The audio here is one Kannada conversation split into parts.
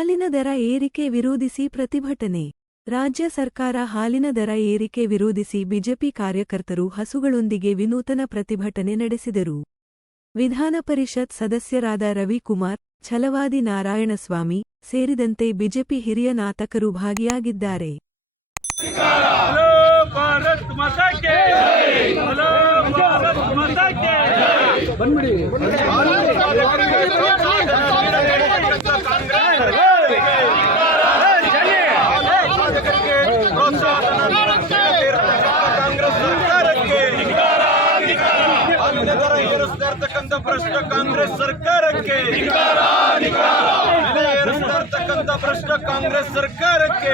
ಹಾಲಿನ ದರ ಏರಿಕೆ ವಿರೋಧಿಸಿ ಪ್ರತಿಭಟನೆ. ರಾಜ್ಯ ಸರ್ಕಾರ ಹಾಲಿನ ದರ ಏರಿಕೆ ವಿರೋಧಿಸಿ ಬಿಜೆಪಿ ಕಾರ್ಯಕರ್ತರು ಹಸುಗಳೊಂದಿಗೆ ವಿನೂತನ ಪ್ರತಿಭಟನೆ ನಡೆಸಿದರು. ವಿಧಾನಪರಿಷತ್ ಸದಸ್ಯರಾದ ರವಿಕುಮಾರ್ ಛಲವಾದಿ ನಾರಾಯಣಸ್ವಾಮಿ ಸೇರಿದಂತೆ ಬಿಜೆಪಿ ಹಿರಿಯ ನಾತಕರು ಭಾಗಿಯಾಗಿದ್ದಾರೆ. ಹಲೋ ಕಾಂಗ್ರೆಸ್ ಸರ್ಕಾರಕ್ಕೆ ಬೆಲೆ ಏರಿಸ್ತಾ ಇರ್ತಕ್ಕಂಥ ಭ್ರಷ್ಟ ಕಾಂಗ್ರೆಸ್ ಸರ್ಕಾರಕ್ಕೆ.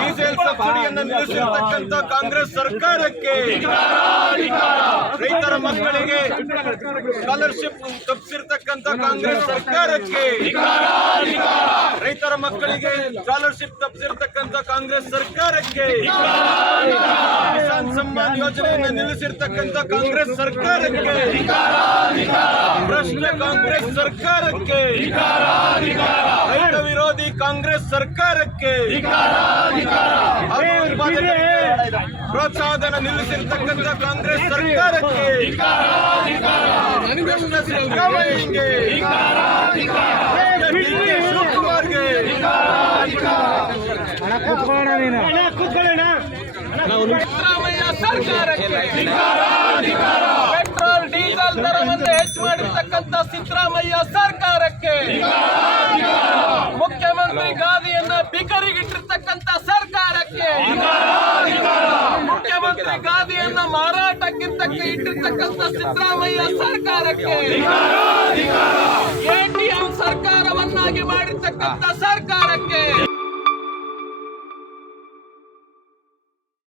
ಡೀಸೆಲ್ ಸಬ್ಸಿಡಿಯನ್ನು ನಿಲ್ಲಿಸಿರ್ತಕ್ಕಂಥ ಕಾಂಗ್ರೆಸ್ ಸರ್ಕಾರಕ್ಕೆ. ರೈತರ ಮಕ್ಕಳಿಗೆ ಸ್ಕಾಲರ್ಶಿಪ್ ತಪ್ಪಿಸಿರ್ತಕ್ಕಂಥ ಕಾಂಗ್ರೆಸ್ ಸರ್ಕಾರಕ್ಕೆ. ರೈತರ ಮಕ್ಕಳಿಗೆ ಸ್ಕಾಲರ್ಶಿಪ್ ತಪ್ಪಿಸಿರ್ತಕ್ಕಂಥ ಕಾಂಗ್ರೆಸ್ ಸರ್ಕಾರಕ್ಕೆ. ಕಿಸಾನ್ ಸಮ್ಮಾನ್ ಯೋಜನೆಯನ್ನು ನಿಲ್ಲಿಸಿರ್ತಕ್ಕಂಥ ಕಾಂಗ್ರೆಸ್ ಸರ್ಕಾರಕ್ಕೆ. ಭ್ರಷ್ಟ ಕಾಂಗ್ರೆಸ್ ಸರ್ಕಾರಕ್ಕೆ ರೈತ ವಿರೋಧಿ ಕಾಂಗ್ರೆಸ್ ಸರ್ಕಾರಕ್ಕೆ ಹಾಗೂ ಉತ್ಪಾದಕರಿಗೆ ಪ್ರೋತ್ಸಾಹಧನ ನಿಲ್ಲಿಸಿರ್ತಕ್ಕಂಥ ಕಾಂಗ್ರೆಸ್ ಸರ್ಕಾರಕ್ಕೆ ಭ್ರಷ್ಟ ಸಿದ್ದರಾಮಯ್ಯಗೆ ಡಿ ಕೆ ಶಿವಕುಮಾರ್ಗೆ ಸಿದ್ದರಾಮಯ್ಯ ಸರ್ಕಾರಕ್ಕೆ ಪೆಟ್ರೋಲ್ ದರವನ್ನು ಹೆಚ್ಚು ಮಾಡಿರ್ತಕ್ಕಂಥ ಸಿದ್ದರಾಮಯ್ಯ ಸರ್ಕಾರಕ್ಕೆ ಮುಖ್ಯಮಂತ್ರಿ ಗಾದಿಯನ್ನ ಬಿಕರಿಗಿಟ್ಟಿರ್ತಕ್ಕಂಥ ಸರ್ಕಾರಕ್ಕೆ ಮುಖ್ಯಮಂತ್ರಿ ಗಾದಿಯನ್ನ ಮಾರಾಟಕ್ಕಿರ್ತಕ್ಕ ಇಟ್ಟಿರ್ತಕ್ಕಂಥ ಸಿದ್ದರಾಮಯ್ಯ ಸರ್ಕಾರಕ್ಕೆ ಎಟಿಎಂ ಸರ್ಕಾರವನ್ನಾಗಿ ಮಾಡಿರ್ತಕ್ಕಂಥ